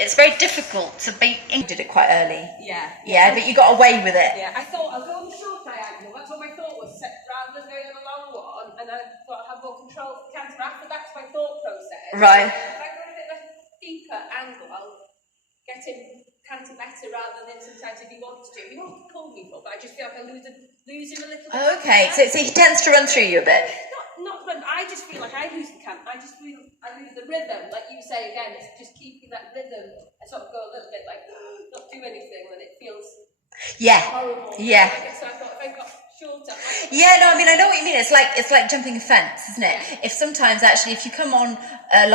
it's very difficult to be. You did it quite early. Yeah, but you got away with it. Yeah, I thought I'll go on the short diagonal. That's what my thought was, rather than going on a long one. And I thought I'd have more control of the canter. After that's my thought process. Right. If I go a bit of a deeper angle, I'll get him canter better rather than sometimes if he wants to. He won't pull me up, but I just feel like I lose him a little bit. Okay, so he tends to run through you a bit. Not run. I just feel like I lose the canter. I lose the rhythm, like you say again. It's just keeping that rhythm. I sort of go a little bit like not do anything, and it feels horrible. Yeah. So I thought if I got shorter. Yeah, no, I mean I know what you mean. It's like jumping a fence, isn't it? Yeah. If sometimes actually if you come on a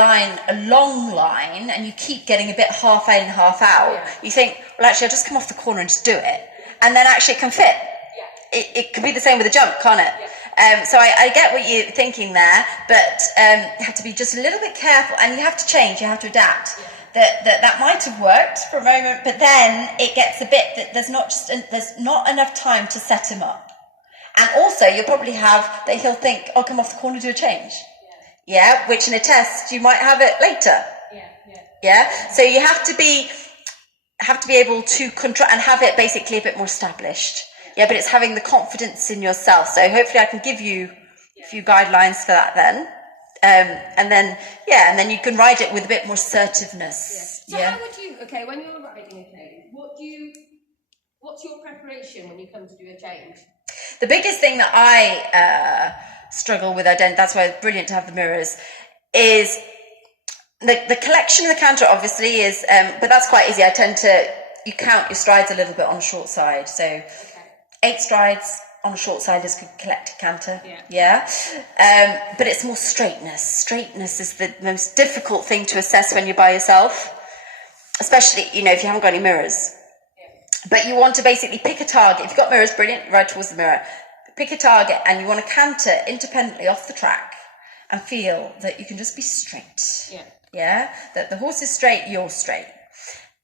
long line, and you keep getting a bit half in, half out, you think, well, actually I'll just come off the corner and just do it, and then actually it can fit. Yeah. It could be the same with a jump, can't it? Yeah. So I get what you're thinking there, but you have to be just a little bit careful, and you have to change, you have to adapt. Yeah. That might have worked for a moment, but then it gets a bit that there's not enough time to set him up, and also you'll probably have that he'll think, I'll come off the corner, do a change, which in a test you might have it later. Yeah. So you have to be able to control and have it basically a bit more established. Yeah, but it's having the confidence in yourself. So hopefully I can give you a few guidelines for that then. And then you can ride it with a bit more assertiveness. So how would you, when you're riding a change, what's your preparation when you come to do a change? The biggest thing that I struggle with, that's why it's brilliant to have the mirrors, is the collection of the canter obviously is, but that's quite easy. You count your strides a little bit on the short side. So 8 strides on the short side is collected canter. But it's more straightness. Straightness is the most difficult thing to assess when you're by yourself, especially, if you haven't got any mirrors. But you want to basically pick a target. If you've got mirrors, brilliant, ride towards the mirror. Pick a target, and you want to canter independently off the track and feel that you can just be straight. That the horse is straight, you're straight.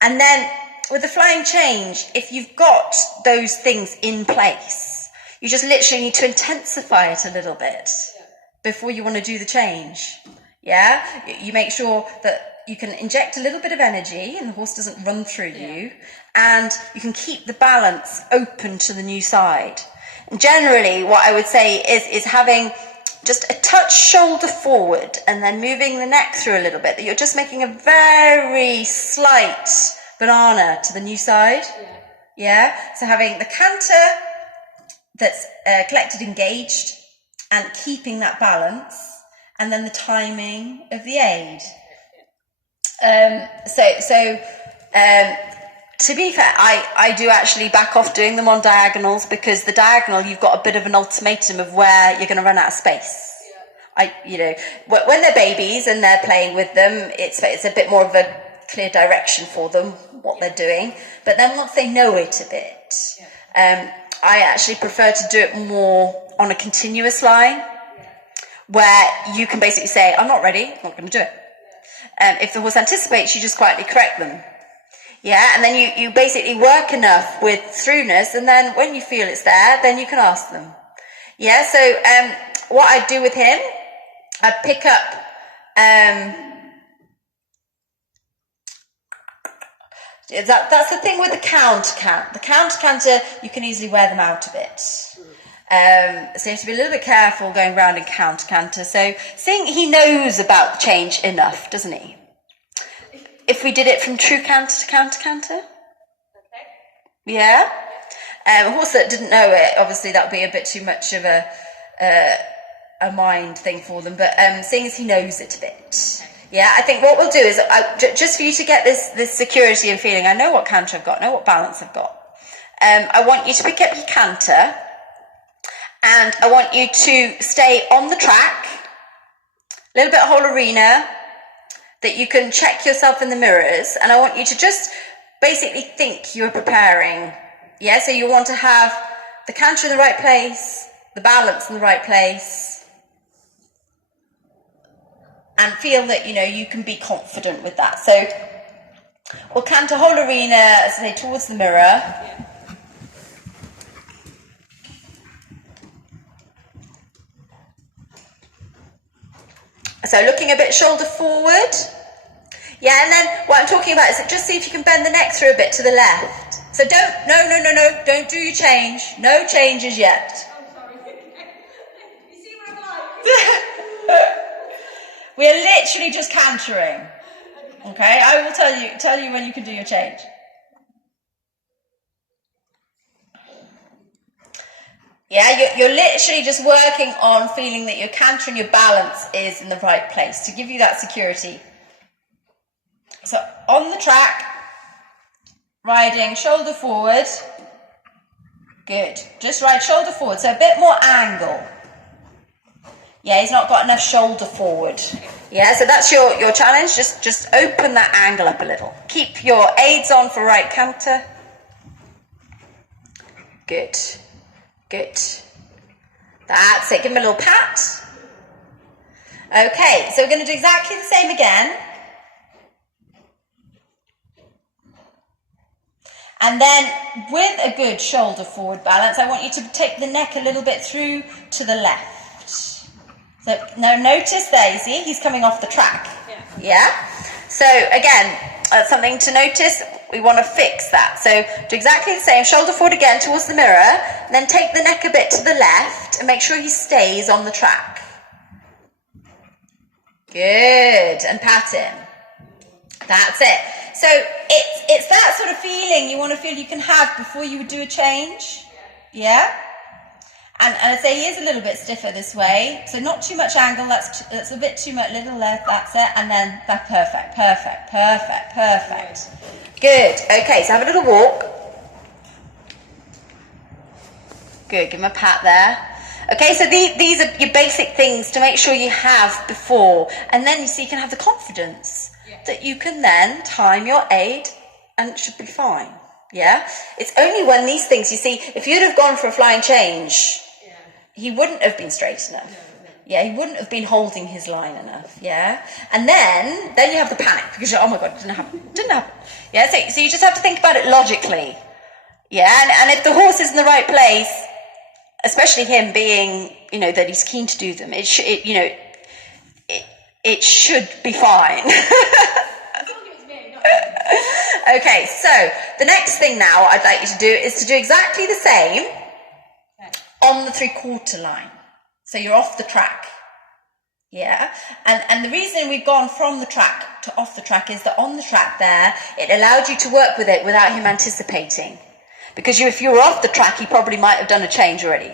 And then with the flying change, if you've got those things in place, you just literally need to intensify it a little bit before you want to do the change. You make sure that you can inject a little bit of energy and the horse doesn't run through you, and you can keep the balance open to the new side. And generally what I would say is having just a touch shoulder forward and then moving the neck through a little bit, that you're just making a very slight banana to the new side. So having the canter that's collected, engaged, and keeping that balance, and then the timing of the aid. To be fair, I do actually back off doing them on diagonals, because the diagonal, you've got a bit of an ultimatum of where you're going to run out of space. When they're babies and they're playing with them, it's a bit more of a clear direction for them, what they're doing. But then once they know it a bit, I actually prefer to do it more on a continuous line, where you can basically say, I'm not ready, I'm not going to do it. If the horse anticipates, you just quietly correct them. And then you basically work enough with throughness, and then when you feel it's there, then you can ask them. So what I do with him, I pick up, that's the thing with the the canter, you can easily wear them out a bit. So you have to be a little bit careful going round in canter. So seeing he knows about the change enough, doesn't he? If we did it from true canter to canter. A horse that didn't know it, obviously that would be a bit too much of a mind thing for them. But seeing as he knows it a bit. I think what we'll do is, just for you to get this security and feeling, I know what canter I've got, I know what balance I've got. I want you to pick up your canter, and I want you to stay on the track, a little bit whole arena, that you can check yourself in the mirrors, and I want you to just basically think you're preparing. So you want to have the canter in the right place, the balance in the right place, and feel that you can be confident with that. So we'll canter whole arena, as I say, towards the mirror. So looking a bit shoulder forward. Yeah, and then what I'm talking about is just see if you can bend the neck through a bit to the left. So no, don't do your change. No changes yet. Oh, sorry. You see what I'm like? We are literally just cantering. Okay, I will tell you when you can do your change. Yeah, you're literally just working on feeling that your canter and your balance is in the right place to give you that security. So on the track, riding shoulder forward. Good. Just ride shoulder forward, so a bit more angle. Yeah, he's not got enough shoulder forward. Yeah, so that's your challenge. Just open that angle up a little. Keep your aids on for right canter. Good. Good. That's it. Give him a little pat. Okay, so we're going to do exactly the same again. And then with a good shoulder forward balance, I want you to take the neck a little bit through to the left. So now notice there, you see, he's coming off the track. Yeah? So again, that's something to notice. We want to fix that. So do exactly the same, shoulder forward again towards the mirror, and then take the neck a bit to the left and make sure he stays on the track. Good, and pat him. That's it. So it's that sort of feeling you want to feel you can have before you would do a change. Yeah? And I'd say he is a little bit stiffer this way, so not too much angle, that's a bit too much, little left, that's it, and then that's perfect. Good, okay, so have a little walk. Good, give him a pat there. Okay, so these are your basic things to make sure you have before, and then you see you can have the confidence that you can then time your aid and it should be fine. Yeah? It's only when these things, you see, if you'd have gone for a flying change, he wouldn't have been straight enough. Yeah, he wouldn't have been holding his line enough. Yeah? And then you have the panic because you're, oh my God, it didn't happen. Yeah, so you just have to think about it logically. Yeah, and if the horse is in the right place, especially him being, that he's keen to do them, it should be fine. Okay, so the next thing now I'd like you to do is to do exactly the same on the 3/4 line. So you're off the track. Yeah, and the reason we've gone from the track to off the track is that on the track there, it allowed you to work with it without him anticipating. Because if you were off the track, he probably might have done a change already.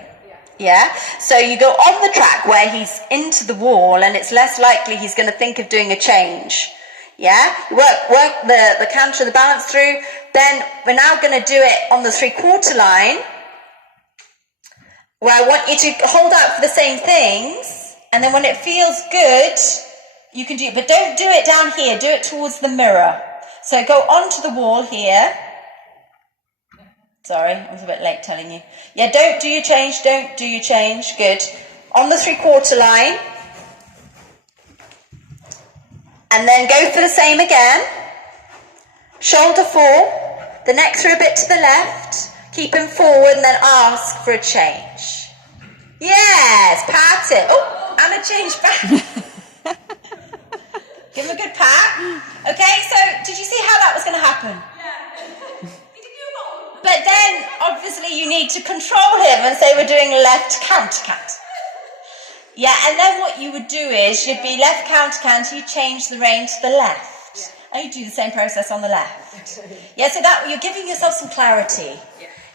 Yeah, so you go on the track where he's into the wall and it's less likely he's going to think of doing a change. Yeah, work the canter, the balance through. Then we're now going to do it on the 3/4 line, where I want you to hold out for the same things, and then when it feels good, you can do it. But don't do it down here. Do it towards the mirror. So go onto the wall here. Sorry, I was a bit late telling you. Yeah, don't do your change. Don't do your change. Good. On the 3/4 line. And then go for the same again. Shoulder forward, the neck through a bit to the left. Keep him forward and then ask for a change. Yes, pat it. Oh, and a change back. Give him a good pat. Okay, so did you see how that was going to happen? But then, obviously, you need to control him and say we're doing left counter. Yeah, and then what you would do is, you'd be left counter, you change the rein to the left. And you do the same process on the left. Yeah, so that you're giving yourself some clarity.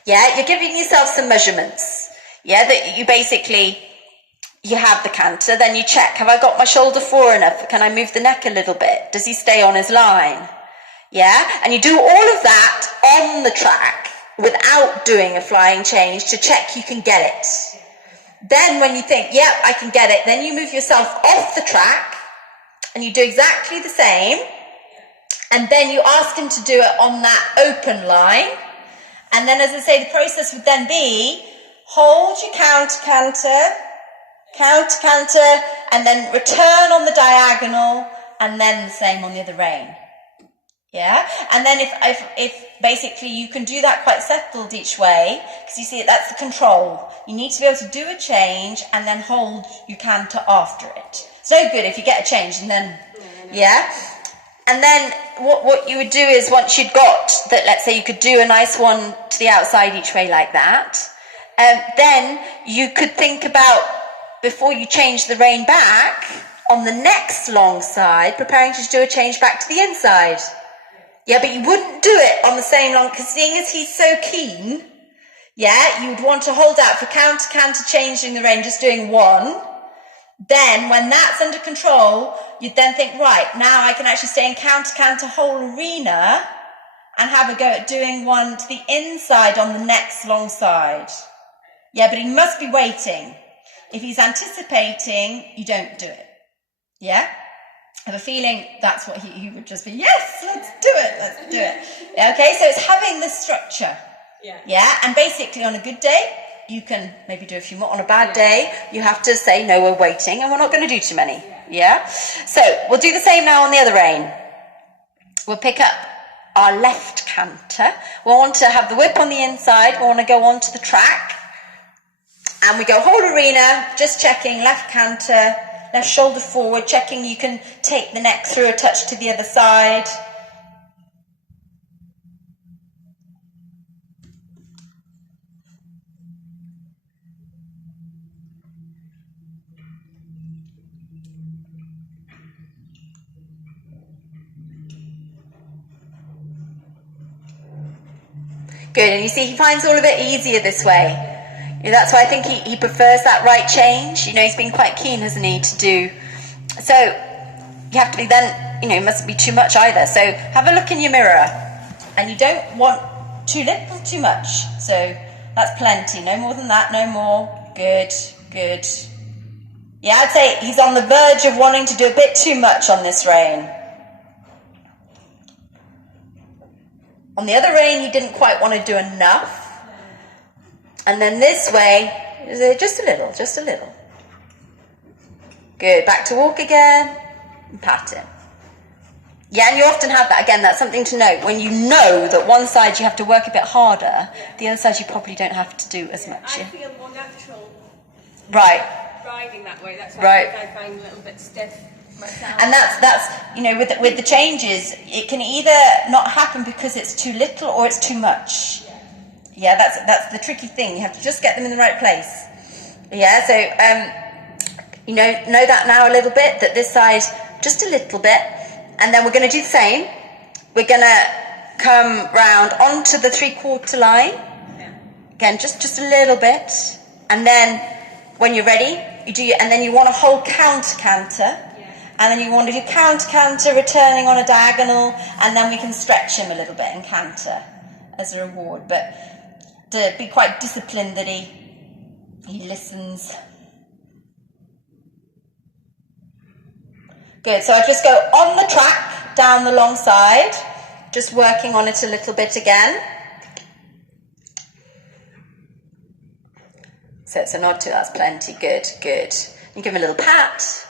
Yeah, you're giving yourself some measurements. Yeah, that you have the canter, then you check, have I got my shoulder forward enough? Can I move the neck a little bit? Does he stay on his line? Yeah, and you do all of that on the track without doing a flying change to check you can get it. Then when you think, yep, I can get it, then you move yourself off the track and you do exactly the same. And then you ask him to do it on that open line. And then, as I say, the process would then be, hold your canter, and then return on the diagonal, and then the same on the other rein. Yeah, and then if basically you can do that quite settled each way, because you see that's the control. You need to be able to do a change and then hold your canter after it. It's no good if you get a change and then, yeah. And then what you would do is, once you'd got that, let's say you could do a nice one to the outside each way like that, then you could think about, before you change the rein back, on the next long side, preparing to do a change back to the inside. Yeah, but you wouldn't do it on the same long, because seeing as he's so keen, yeah, you would want to hold out for counter, changing the rein, just doing one. Then, when that's under control, you'd then think, right, now I can actually stay in counter whole arena and have a go at doing one to the inside on the next long side. Yeah, but he must be waiting. If he's anticipating, you don't do it. Yeah? I have a feeling that's what he would just be, yes, let's do it. Yeah, okay, so it's having this structure. Yeah, and basically on a good day, you can maybe do a few more. On a bad day, you have to say, no, we're waiting, and we're not going to do too many. Yeah? So we'll do the same now on the other rein. We'll pick up our left canter. We'll want to have the whip on the inside. We'll want to go onto the track. And we go whole arena, just checking left canter, left shoulder forward, checking you can take the neck through a touch to the other side. Good, and you see he finds all of it easier this way. You know, that's why I think he prefers that right change. You know, he's been quite keen, hasn't he, to do. So you have to be then, you know, it mustn't be too much either. So have a look in your mirror. And you don't want too little, too much. So that's plenty. No more than that, no more. Good, good. Yeah, I'd say he's on the verge of wanting to do a bit too much on this rein. On the other rein, he didn't quite want to do enough. And then this way, just a little. Good, back to walk again, and pat him. Yeah, and you often have that. Again, that's something to note. When you know that one side you have to work a bit harder, the other side you probably don't have to do as much. I feel more natural. Right. Riding that way, that's why right. I find a little bit stiff myself. And that's you know, with the changes, it can either not happen because it's too little or it's too much. Yeah, that's the tricky thing. You have to just get them in the right place. Yeah, so you know that now a little bit, that this side just a little bit, and then we're going to do the same. We're going to come round onto the 3/4 line. Again, just a little bit, and then when you're ready, you do, and then you want to hold canter, and then you want to do canter, returning on a diagonal, and then we can stretch him a little bit and canter as a reward, but to be quite disciplined that he listens. Good, so I just go on the track, down the long side, just working on it a little bit again. So it's a nod to, that's plenty, good. You give him a little pat.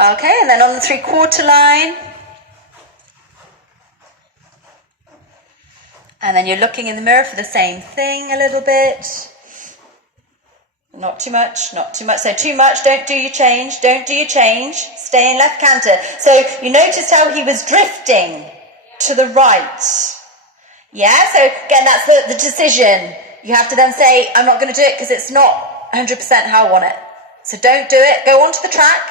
Okay, and then on the 3/4 line. And then you're looking in the mirror for the same thing a little bit. Not too much. So too much, don't do your change. Stay in left canter. So you noticed how he was drifting to the right. Yeah, so again, that's the decision. You have to then say, I'm not going to do it because it's not 100% how I want it. So don't do it. Go onto the track.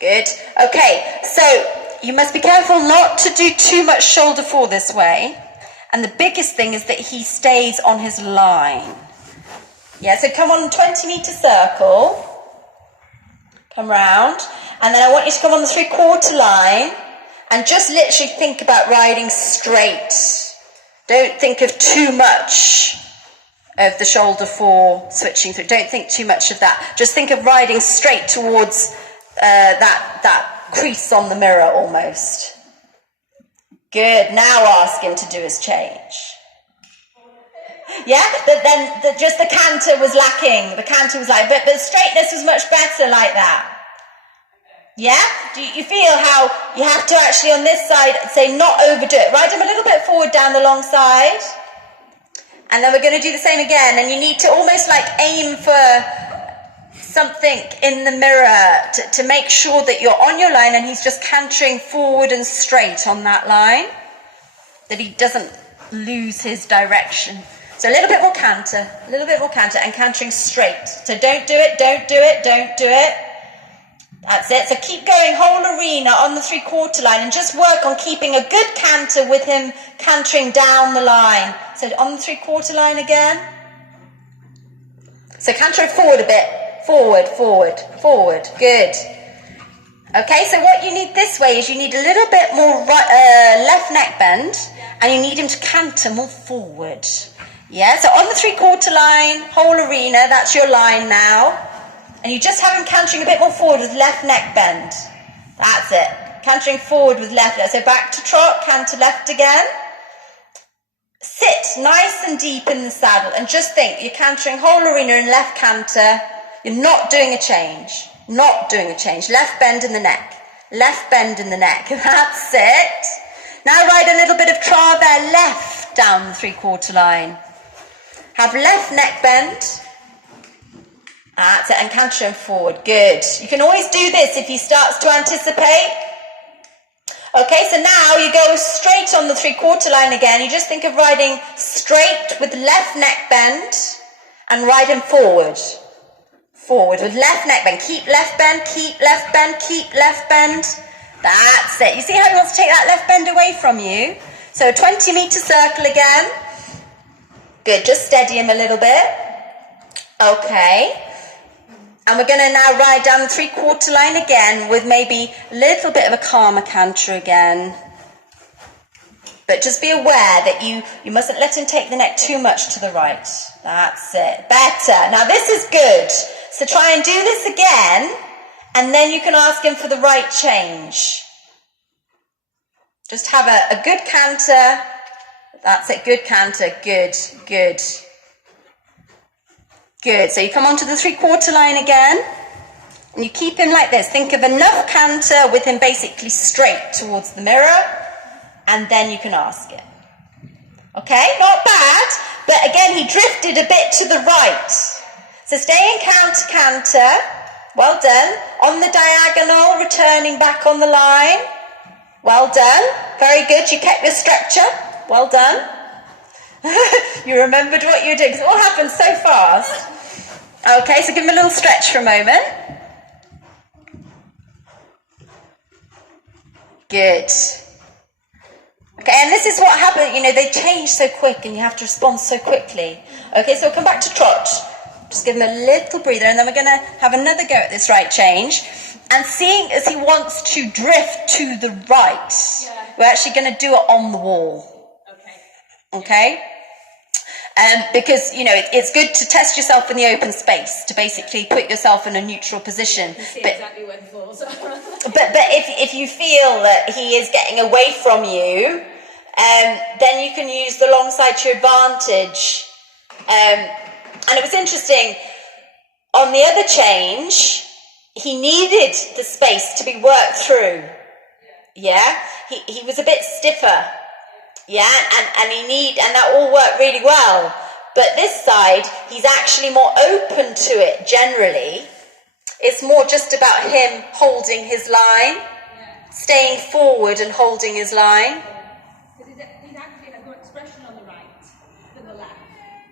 Good. Okay, so you must be careful not to do too much shoulder fore this way. And the biggest thing is that he stays on his line. Yeah, so come on 20-meter circle. Come round. And then I want you to come on the 3/4 line. And just literally think about riding straight. Don't think of too much of the shoulder fore switching through. Don't think too much of that. Just think of riding straight towards that crease on the mirror almost. Good. Now ask him to do his change. Yeah, but then just the canter was lacking. But the straightness was much better like that. Yeah? Do you feel how you have to actually on this side say not overdo it? Ride him a little bit forward down the long side. And then we're going to do the same again. And you need to almost like aim for something in the mirror to make sure that you're on your line and he's just cantering forward and straight on that line, that he doesn't lose his direction. So a little bit more canter, and cantering straight. So don't do it. That's it. So keep going, whole arena on the 3/4 line, and just work on keeping a good canter with him cantering down the line. So on the 3/4 line again. So canter forward a bit. Forward. Good. Okay, so what you need this way is you need a little bit more left neck bend, and you need him to canter more forward. Yeah, so on the 3/4 line, whole arena, that's your line now. And you just have him cantering a bit more forward with left neck bend. That's it. Cantering forward with left. So back to trot, canter left again. Sit nice and deep in the saddle and just think, you're cantering whole arena and left canter. You're not doing a change. Left bend in the neck. That's it. Now ride a little bit of travers left down the 3/4 line. Have left neck bend. That's it, and canter him forward. Good. You can always do this if he starts to anticipate. Okay, so now you go straight on the 3/4 line again. You just think of riding straight with left neck bend and ride him forward. Forward with left neck bend. Keep left bend. That's it. You see how he wants to take that left bend away from you? So a 20-meter circle again. Good, just steady him a little bit. Okay. And we're going to now ride down the 3/4 line again with maybe a little bit of a calmer canter again. But just be aware that you mustn't let him take the neck too much to the right. That's it. Better. Now this is good. So try and do this again, and then you can ask him for the right change. Just have a good canter. That's it. Good canter. Good. Good, so you come onto the 3/4 line again, and you keep him like this. Think of enough canter with him basically straight towards the mirror, and then you can ask it. Okay, not bad, but again, he drifted a bit to the right. So stay in canter, well done. On the diagonal, returning back on the line. Well done, very good, you kept your stretcher, well done. You remembered what you were doing, because it all happened so fast. Okay, so give him a little stretch for a moment. Good. Okay, and this is what happened, they change so quick and you have to respond so quickly. Okay, so we'll come back to trot. Just give him a little breather, and then we're going to have another go at this right change. And seeing as he wants to drift to the right, we're actually going to do it on the wall. Okay? Because, it's good to test yourself in the open space, to basically put yourself in a neutral position. But exactly where the balls are. but if you feel that he is getting away from you, then you can use the long side to your advantage. And it was interesting, on the other change, he needed the space to be worked through. Yeah? He was a bit stiffer. Yeah, and that all worked really well. But this side, he's actually more open to it generally. It's more just about him holding his line, staying forward and holding his line. Because he's actually a good expression on the right than the left,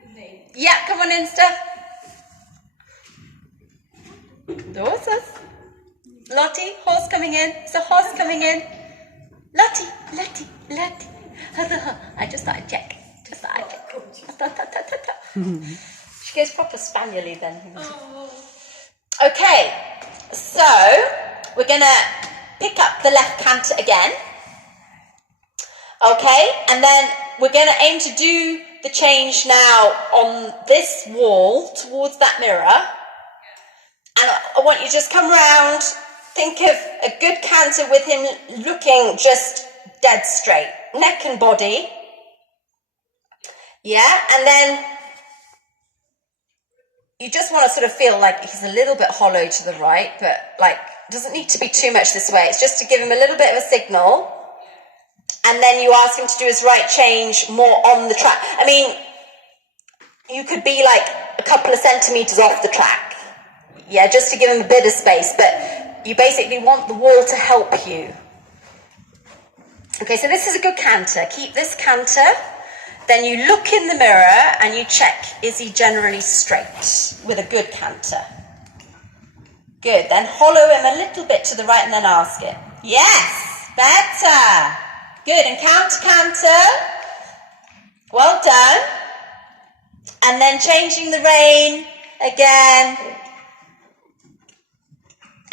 isn't he? Yeah, come on in, Steph. Horses. Lottie, horse coming in. It's a horse coming in. Lottie. I just thought I'd check. She goes proper spaniel-y then. Oh. Okay, so we're going to pick up the left canter again. Okay, and then we're going to aim to do the change now on this wall towards that mirror. And I want you to just come round, think of a good canter with him looking just dead straight, neck and body. Yeah, and then you just want to sort of feel like he's a little bit hollow to the right, but doesn't need to be too much this way. It's just to give him a little bit of a signal. And then you ask him to do his right change more on the track. I mean, you could be like a couple of centimetres off the track. Yeah, just to give him a bit of space, but you basically want the wall to help you. Okay, so this is a good canter. Keep this canter. Then you look in the mirror and you check, is he generally straight with a good canter? Good, then hollow him a little bit to the right and then ask it. Yes, better. Good, and canter. Well done. And then changing the rein again.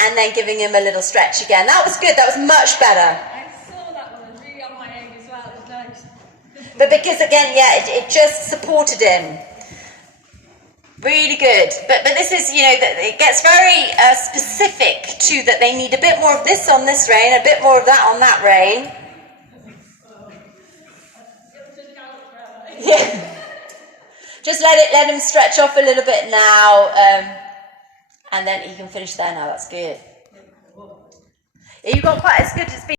And then giving him a little stretch again. That was good, that was much better. I saw that one, it was really on my egg as well, it was nice. But because again, yeah, it just supported him. Really good. But this is, it gets very specific too, that they need a bit more of this on this rein, a bit more of that on that rein. Yeah. Just let him stretch off a little bit now, and then he can finish there now. That's good. Yeah, you got quite as good as being.